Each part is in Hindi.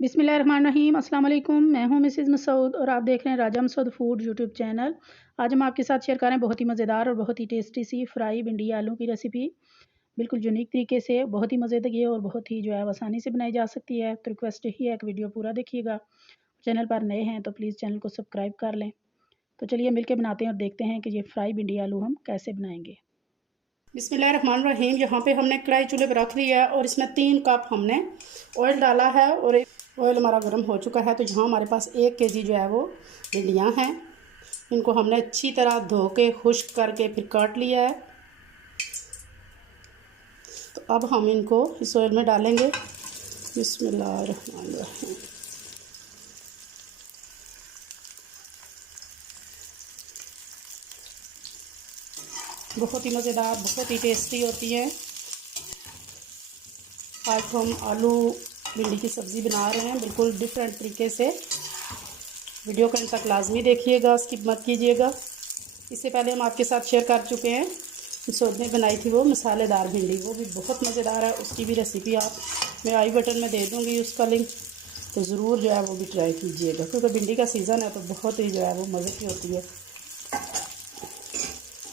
बिस्मिल्लाहिर्रहमानिर्रहीम अस्सलाम वालेकुम। मैं हूं मिसेज़ मसूद और आप देख रहे हैं राजा मसूद फूड यूट्यूब चैनल। आज हम आपके साथ शेयर कर रहे हैं बहुत ही मज़ेदार और बहुत ही टेस्टी सी फ्राई भिंडी आलू की रेसिपी। बिल्कुल यूनिक तरीके से बहुत ही मज़ेदार और बहुत ही जो है आसानी से बनाई जा सकती है। तो रिक्वेस्ट यही है कि वीडियो पूरा देखिएगा। चैनल पर नए हैं तो प्लीज़ चैनल को सब्सक्राइब कर लें। तो चलिए मिलकर बनाते हैं और देखते हैं कि ये फ्राई भिंडी आलू हम कैसे बनाएंगे। बिस्मिल्लाहिर्रहमानिर्रहीम। यहाँ पे हमने कढ़ाई चूल्हे पर रख ली है और इसमें 3 कप हमने ऑयल डाला है और ऑयल हमारा गर्म हो चुका है। तो यहाँ हमारे पास 1 केजी जो है वो भिंडियाँ हैं। इनको हमने अच्छी तरह धो के खुश्क करके फिर काट लिया है। तो अब हम इनको इस ऑयल में डालेंगे। बिस्मिल्लाहिर्रहमानिर्रहीम। बहुत ही मज़ेदार, बहुत ही टेस्टी होती है। आज हम आलू भिंडी की सब्ज़ी बना रहे हैं बिल्कुल डिफरेंट तरीके से। वीडियो को अंत तक लाजमी देखिएगा, स्किप मत कीजिएगा। इससे पहले हम आपके साथ शेयर कर चुके हैं सौद में बनाई थी वो मसालेदार भिंडी, वो भी बहुत मज़ेदार है। उसकी भी रेसिपी आप मैं आई बटन में दे दूँगी उसका लिंक, तो ज़रूर जो है वो भी ट्राई कीजिएगा, क्योंकि भिंडी का सीज़न है तो बहुत ही जो है वो मज़े की होती है।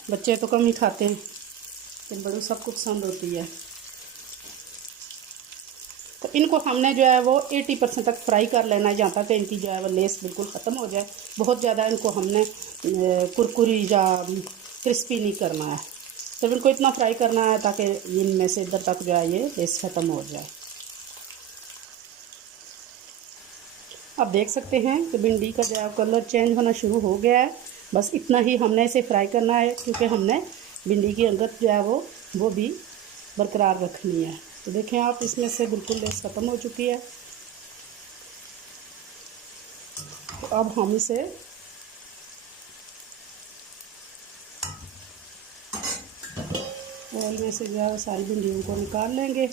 बच्चे तो कम ही खाते हैं लेकिन बड़ों सबको पसंद होती है। तो इनको हमने जो है वो 80% तक फ्राई कर लेना है, जहाँ तक इनकी जो है वो लेस बिल्कुल ख़त्म हो जाए। बहुत ज़्यादा इनको हमने कुरकुरी या क्रिस्पी नहीं करना है, तो इनको इतना फ्राई करना है ताकि इनमें से इधर तक जो है ये लेस ख़त्म हो जाए। आप देख सकते हैं कि भिंडी का जो है कलर चेंज होना शुरू हो गया है। बस इतना ही हमने इसे फ्राई करना है, क्योंकि हमने भिंडी की अंगत जो है वो भी बरकरार रखनी है। तो देखें आप, इसमें से बिल्कुल लेस ख़त्म हो चुकी है। तो अब हम इसे ऑयल में से जो है सारी भिंडियों को निकाल लेंगे।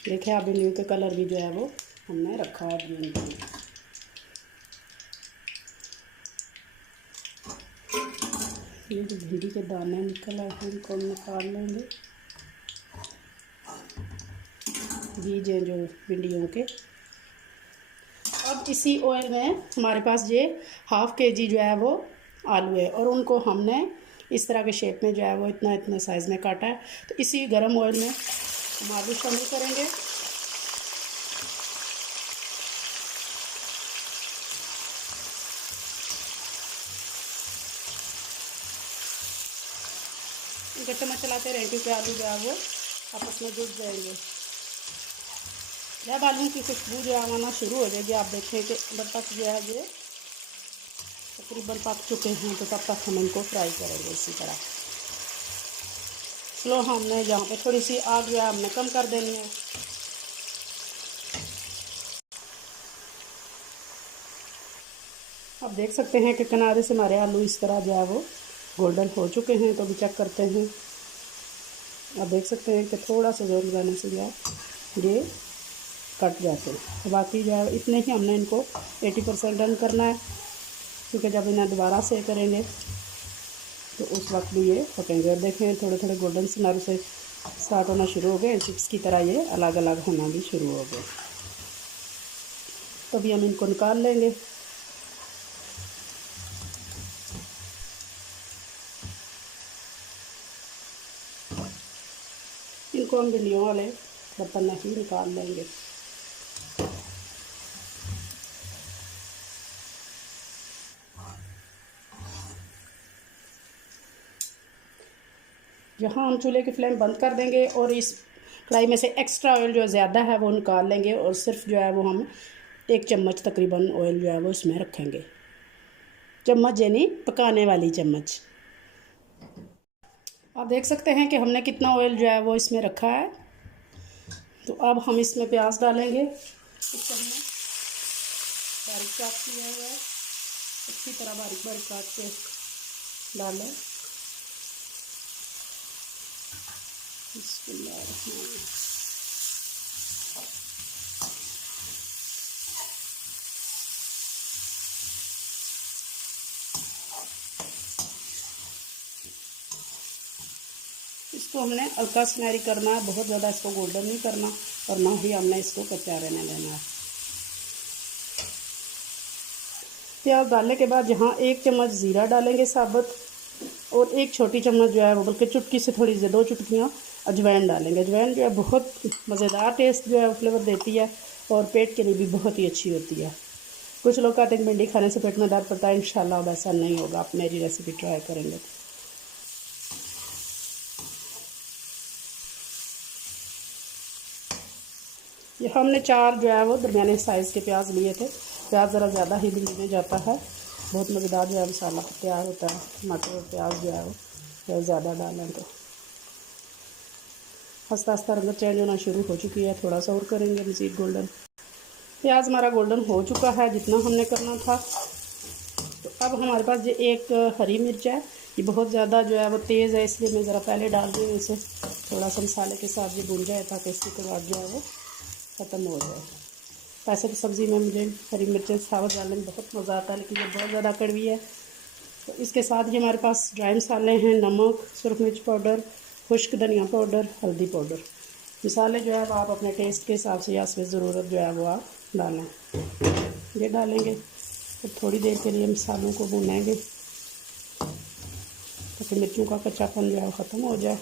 देखिए आप, भिंडियों के कलर भी जो है वो हमने रखा है ग्रीन कलर। ये जो भिंडी के दाने निकल आए हैं इनको हम निकाल लेंगे, बीज हैं जो भिंडियों के। अब इसी ऑयल में हमारे पास ये 1/2 केजी जो है वो आलू है और उनको हमने इस तरह के शेप में जो है वो इतना इतना साइज़ में काटा है। तो इसी गर्म ऑयल में हम आलू शामिल करेंगे। इनके चम्मच चलाते रहें, क्योंकि आलू जो है वो आपस में जुड़ जाएंगे। जब आलू की खुशबू जो है आना शुरू हो जाएगी, आप देखें कि अंदर तक जो है ये तकरीबन पक चुके हैं, तो तब तक हम इनको फ्राई करेंगे इसी तरह। स्लो हमने यहाँ पे थोड़ी सी आग जो है हमने कम कर देनी है। आप देख सकते हैं कि किनारे से हमारे आलू इस तरह जो है वो गोल्डन हो चुके हैं। तो अभी चेक करते हैं। आप देख सकते हैं कि थोड़ा सा जोर लगाने से जो है ये कट जाते हैं। तो बाकी जो है इतने ही हमने इनको 80% डन करना है, क्योंकि जब इन्हें दोबारा से करेंगे तो उस वक्त भी ये पकेंगे। और देखें थोड़े थोड़े गोल्डन सिनारों से स्टार्ट होना शुरू हो गए, चिप्स की तरह ये अलग अलग होना भी शुरू हो गए। तो अभी हम इनको निकाल लेंगे। इनको हम भिंडियों वाले बर्तन में ही निकाल लेंगे। यहाँ हम चूल्हे की फ्लेम बंद कर देंगे और इस कढ़ाई में से एक्स्ट्रा ऑयल जो ज़्यादा है वो निकाल लेंगे और सिर्फ जो है वो हम 1 चम्मच तकरीबन ऑयल जो है वो इसमें रखेंगे। चम्मच यानी पकाने वाली चम्मच। आप देख सकते हैं कि हमने कितना ऑयल जो है वो इसमें रखा है। तो अब हम इसमें प्याज डालेंगे। इसको हमने बारीक काट किया हुआ है, अच्छी तरह बारीक बारीक काट के डालें। इसको हमने हल्का सुनहरी करना है, बहुत ज़्यादा इसको गोल्डन नहीं करना और ना ही हमने इसको कच्चा रहने देना है। प्याज डालने के बाद यहाँ 1 चम्मच ज़ीरा डालेंगे साबुत और 1 छोटी चम्मच जो है वो, बल्कि चुटकी से थोड़ी से 2 चुटकियाँ अजवाइन डालेंगे। अजवाइन जो है बहुत मज़ेदार टेस्ट जो है फ्लेवर देती है और पेट के लिए भी बहुत ही अच्छी होती है। कुछ लोग कहते हैं भिंडी खाने से पेट में दर्द पड़ता है, इंशाल्लाह वैसा नहीं होगा, आप मेरी रेसिपी ट्राई करेंगे तो। ये हमने 4 जो है वो दरमियाने साइज़ के प्याज लिए थे। प्याज ज़रा ज़्यादा ही भिंडी में जाता है, बहुत मज़ेदार जो है मसाला तैयार होता है। टमाटर और प्याज जो है वो ज़्यादा डालें तो आस्ता आस्ता रंग चेंज होना शुरू हो चुकी है, थोड़ा सा और करेंगे मज़ीद गोल्डन। प्याज हमारा गोल्डन हो चुका है जितना हमने करना था। तो अब हमारे पास ये 1 हरी मिर्च है, ये बहुत ज़्यादा जो है वो तेज़ है, इसलिए मैं ज़रा पहले डाल रही हूँ इसे, थोड़ा सा मसाले के साथ ये भून जाए ताकि इसके बाद जो है वो ख़त्म हो जाए। वैसे तो सब्ज़ी में मुझे हरी मिर्चें साबुत डालने में बहुत मज़ा आता है, लेकिन ये बहुत ज़्यादा कड़वी है। तो इसके साथ ही हमारे पास ड्राई मसाले हैं, नमक, सुरख मिर्च पाउडर, खुश्क धनिया पाउडर, हल्दी पाउडर। मसाले जो है वो आप अपने टेस्ट के हिसाब से या इसमें ज़रूरत जो है वो आप डालें। ये डालेंगे तो थोड़ी देर के लिए मसालों को भूनेंगे ताकि मिर्चों का कच्चापन जो है ख़त्म हो जाए।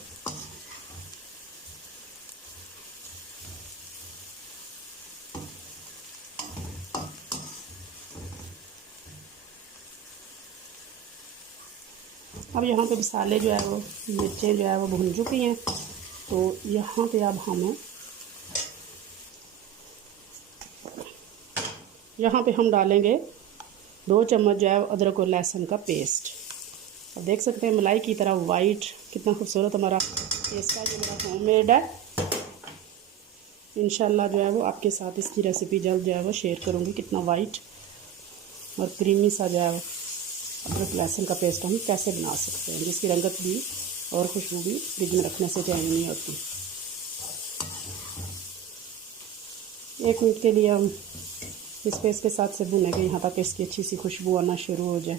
अब यहाँ पे मसाले जो है वो, मिर्चें जो है वो भून चुकी हैं। तो यहाँ पे अब हम डालेंगे 2 चम्मच जो है अदरक और लहसुन का पेस्ट। अब देख सकते हैं मलाई की तरह वाइट, कितना खूबसूरत हमारा पेस्ट है जो मेरा होममेड है। इंशाल्लाह जो है वो आपके साथ इसकी रेसिपी जल्द जो है वो शेयर करूँगी। कितना वाइट और क्रीमी सा जो है अदरक लहसुन का पेस्ट हम कैसे बना सकते हैं, जिसकी रंगत भी और खुशबू भी फ्रिज में रखने से चेंज नहीं होती। 1 मिनट के लिए हम इस पेस्ट के साथ से भूनेंगे यहाँ तक इसकी अच्छी सी खुशबू आना शुरू हो जाए।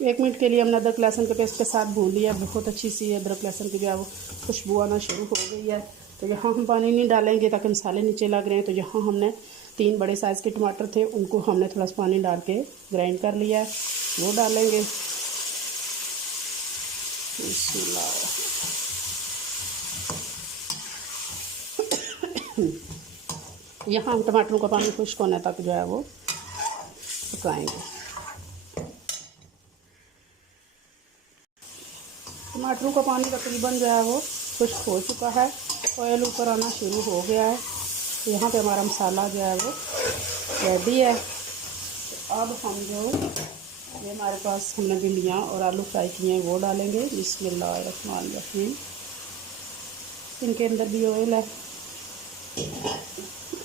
1 मिनट के लिए हमने अदरक लहसुन के पेस्ट के साथ भून लिया। बहुत अच्छी सी अदरक लहसुन की जो है वो खुशबू आना शुरू हो गई है। तो यहाँ हम पानी नहीं डालेंगे ताकि मसाले नीचे लग रहे हैं। तो यहाँ हमने 3 बड़े साइज़ के टमाटर थे, उनको हमने थोड़ा सा पानी डाल के ग्राइंड कर लिया है, वो डालेंगे। यहाँ हम टमाटरों का पानी खुश्क होने तक जो है वो पकाएंगे। टमाटरों का पानी तकरीबन जो है वो खुश्क हो चुका है, ऑयल ऊपर आना शुरू हो गया है। तो यहाँ पे हमारा मसाला जो है वो रेडी है। तो अब हम जो ये हमारे पास हमने भिंडियाँ और आलू फ्राई किए हैं वो डालेंगे। बिस्मिल्लाहिर्रहमानिर्रहीम। इनके अंदर भी ऑयल है,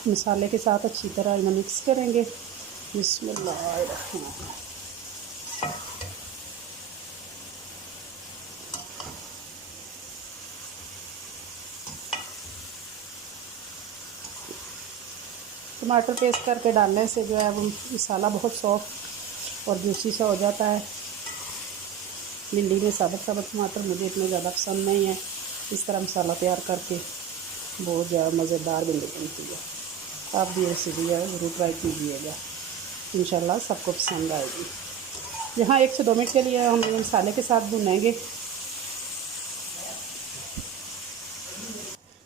मसाले के साथ अच्छी तरह इन्हें मिक्स करेंगे। बिस्मिल्लाहिर्रहमानिर्रहीम। टमाटर पेस्ट करके डालने से जो है वो मसाला बहुत सॉफ्ट और जूसी सा हो जाता है। भिंडी में साबुत टमाटर मुझे इतने ज़्यादा पसंद नहीं है। इस तरह मसाला तैयार करके बहुत ज़्यादा मज़ेदार भिंडी बनती है। आप भी रेसिपी है ज़रूर ट्राई कीजिएगा, इंशाल्लाह सबको पसंद आएगी। यहाँ 1 से 2 मिनट के लिए हम मसाले के साथ भूनेंगे।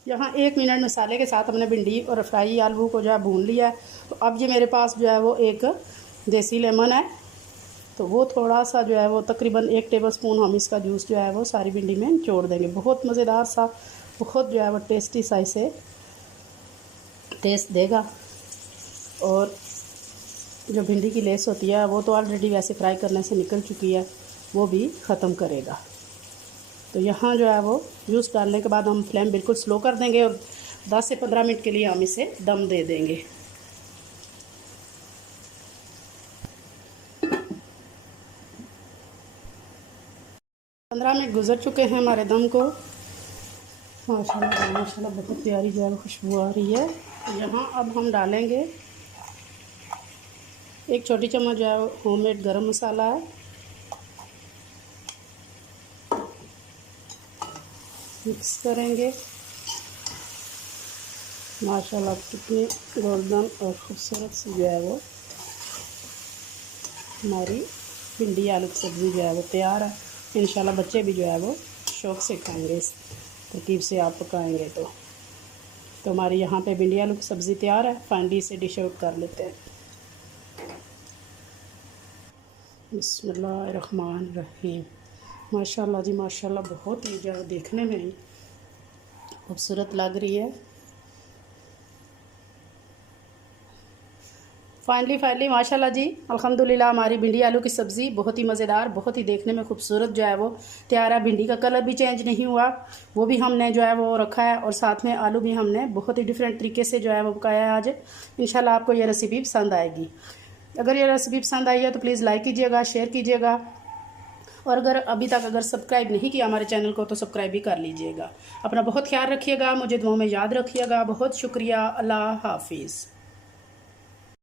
यहाँ 1 मिनट मसाले के साथ हमने भिंडी और फ्राई आलू को जो है भून लिया है। तो अब ये मेरे पास जो है वो 1 देसी लेमन है, तो वो थोड़ा सा जो है वो तकरीबन 1 टेबलस्पून हम इसका जूस जो है वो सारी भिंडी में निचोड़ देंगे। बहुत मज़ेदार सा, बहुत जो है वो टेस्टी सा इसे टेस्ट देगा। और जो भिंडी की लेस होती है वो तो ऑलरेडी वैसे फ्राई करने से निकल चुकी है, वो भी ख़त्म करेगा। तो यहाँ जो है वो जूस डालने के बाद हम फ्लेम बिल्कुल स्लो कर देंगे और 10 से 15 मिनट के लिए हम इसे दम दे देंगे। 15 मिनट गुजर चुके हैं हमारे दम को। माशाल्लाह माशाल्लाह बहुत प्यारी जो है खुशबू आ रही है। यहाँ अब हम डालेंगे 1 छोटी चम्मच जो है होममेड गरम मसाला है, मिक्स करेंगे। माशाल्लाह कितनी गोल्डन और ख़ूबसूरत सी जो है वो हमारी भिंडी आलू की सब्ज़ी जो है वो तैयार है। इंशाल्लाह बच्चे भी जो है वो शौक़ से खाएंगे, इस तरकीब से आप पकाएंगे तो हमारी यहाँ पे भिंडी आलू की सब्ज़ी तैयार है। फाइनली इसे डिश आउट कर लेते हैं। बिस्मिल्लाहिर्रहमानिर्रहीम। माशाल्लाह जी माशाल्लाह, बहुत ही ज़्यादा देखने में ही खूबसूरत लग रही है। फाइनली माशाल्लाह जी अल्हम्दुलिल्लाह हमारी भिंडी आलू की सब्ज़ी बहुत ही मज़ेदार, बहुत ही देखने में खूबसूरत जो है वो तैयार है। भिंडी का कलर भी चेंज नहीं हुआ, वो भी हमने जो है वो रखा है, और साथ में आलू भी हमने बहुत ही डिफरेंट तरीके से जो है वो पकाया है आज। इंशाल्लाह आपको ये रेसिपी पसंद आएगी। अगर ये रेसिपी पसंद आई है तो प्लीज़ लाइक कीजिएगा, शेयर कीजिएगा, और अगर अभी तक सब्सक्राइब नहीं किया हमारे चैनल को तो सब्सक्राइब भी कर लीजिएगा। अपना बहुत ख्याल रखिएगा, मुझे दुआओं में याद रखिएगा। बहुत शुक्रिया। अल्लाह हाफिज़।